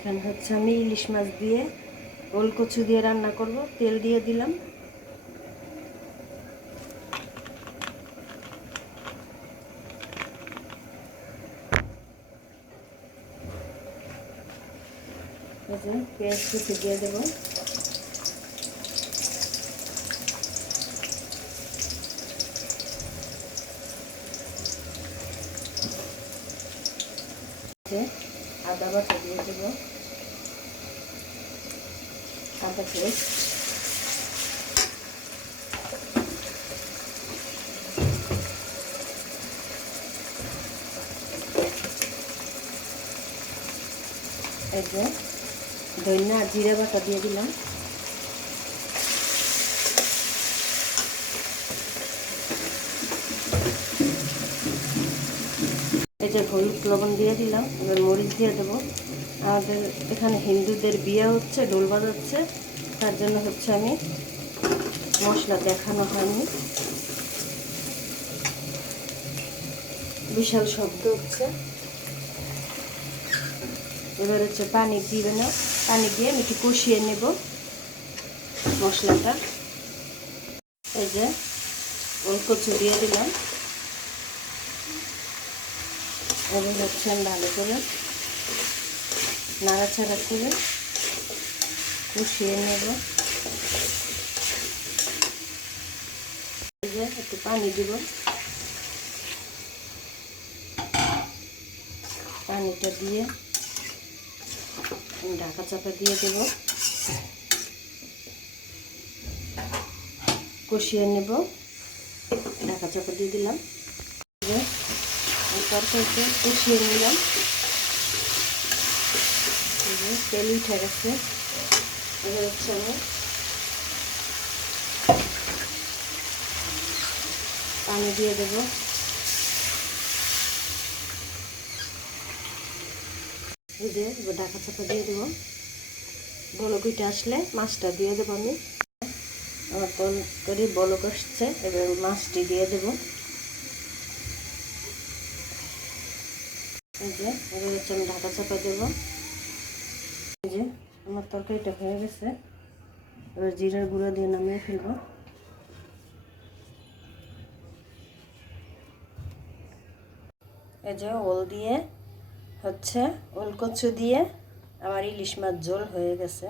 এখানে হচ্ছে আমি ইলিশ মাছ দিয়ে ওলকচু দিয়ে রান্না করব। তেল দিয়ে দিলাম। এই যে পেঁয়াজ কুচি দিয়ে দেব। আদা বাটা দিয়ে দেব, আদা পেস্ট। এই যে ধনিয়া আর জিরা বাটা দিয়ে দিলাম। এই যে হলুদ লবণ দিয়ে দিলাম। এবার মরিচ দিয়ে দেবো। আমাদের এখানে হিন্দুদের বিয়ে হচ্ছে, ঢোল বাজাচ্ছে, তার জন্য হচ্ছে আমি মশলা দেখানো হয়নি। বিশাল শব্দ হচ্ছে। এবার হচ্ছে পানি দিবে না, পানি দিয়ে আমি একটু কষিয়ে নেব মশলাটা। এই যে ওলকচু দিয়ে দিলাম। এবার হচ্ছে আমি ভালো করে নাড়াচাড়া করে কষিয়ে নেব। এই যে একটু পানি দিব। পানিটা দিয়ে ঢাকা চাপা দিয়ে দেব, কষিয়ে নেব। ঢাকা চাপা দিয়ে দিলাম। তরকারিতে কষিয়ে নিলাম। তেল উঠে গেছে। এবার হচ্ছে আমি পানি দিয়ে দেব। এই যে ঢাকা চাপা দিয়ে দেবো। বলক উঠে আসলে মাছটা দিয়ে দেবো আমি। আমার তরকারি বলক আসছে, এবার মাছটি দিয়ে দেব। এই যে এবার হচ্ছে আমি ঢাকা চাপা দেবো। এই যে আমার তরকারিটা হয়ে গেছে। এবার জিরার গুঁড়া দিয়ে নামিয়ে ফেলবো। এই যে ওল দিয়ে হচ্ছে ওলকচু দিয়ে আমার ইলিশ মাছ ঝোল হয়ে গেছে।